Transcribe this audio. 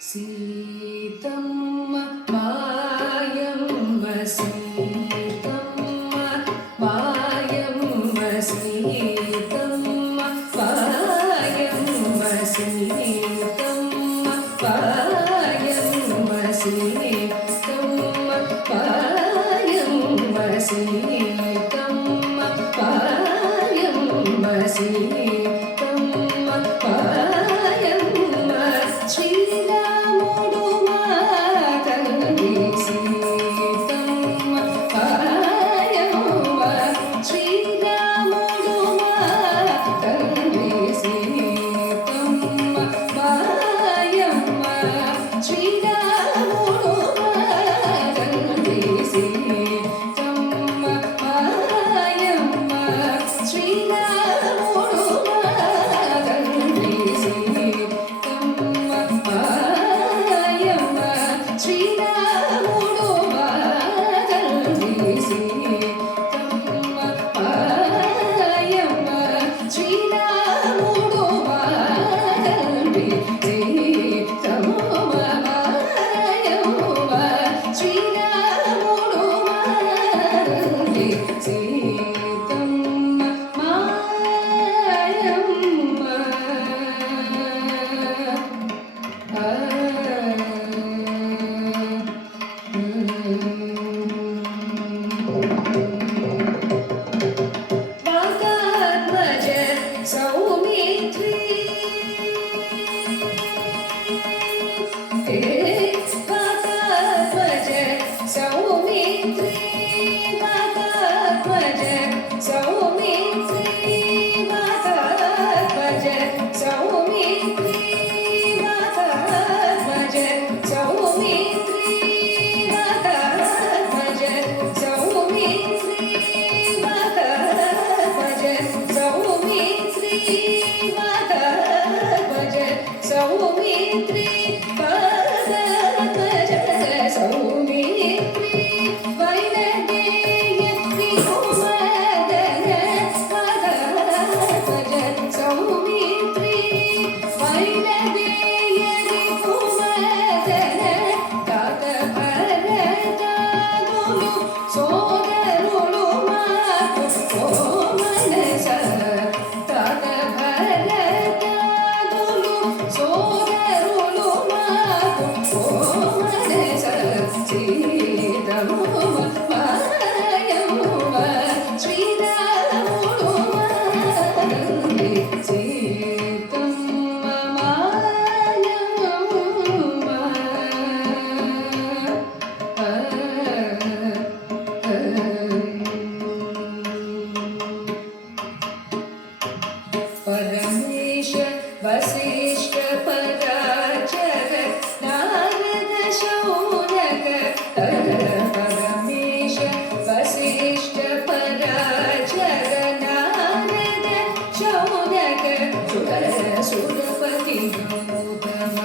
సీతమ్మ మాయమ్మ సీతమ్మ మాయమ్మ సీతమ్మ మాయమ్మ సీతమ్మ మాయమ్మ సీతమ్మ మాయమ్మ సీతమ్మ మాయమ్మ సీతమ్మ మాయమ్మ శ్రీరాముడు మా తండ్రి సీతమ్మ మాయమ్మ శ్రీరాముడు మా తండ్రి సీతమ్మ మాయమ్మ శ్రీరాముడు మా తండ్రి సీతమ్మ మాయమ్మ శ్రీరాముడు మా తండ్రి సీతమ్మ మాయమ్మ శ్రీరాముడు మా తండ్రి సీతమ్మ మాయమ్మ శ్రీరాముడు మా తండ్రి సీతమ్మ మాయమ్మ శ్రీరాముడు మా తండ్రి సీతమ్మ మాయమ్మ వాతాత్మజ సౌమిత్రి వాతాత్మజ సౌమిత్రి వాతాత్మజ సౌమిత్రి వాతాత్మజ సౌమిత్రి వాతాత్మజ సౌమిత్రి వాతాత్మజ సౌమిత్రి వాతాత్మజ సౌమిత్రి వాతాత్మజ సౌమిత్రి వాతాత్మజ సౌమిత్రి వైనదేయ త్రిభువనదన వాతాత్మజ సౌమిత్రి వైనదేయ త్రిభువనదన తాత భరతాదులు సోదరులు మాకు ఓ మనస తాత భరతాదులు సోదరులు మాకు ఓ మనస సీతమ్మ మాయమ్మ శ్రీరాముడు మా తండ్రి సీతమ్మ మాయమ్మ పరమేశ వశిష్ఠ పరాచర నారద శౌనక పరమేశ వశిష్ఠ పరాచర నారద శౌనక సురపతి గౌతమ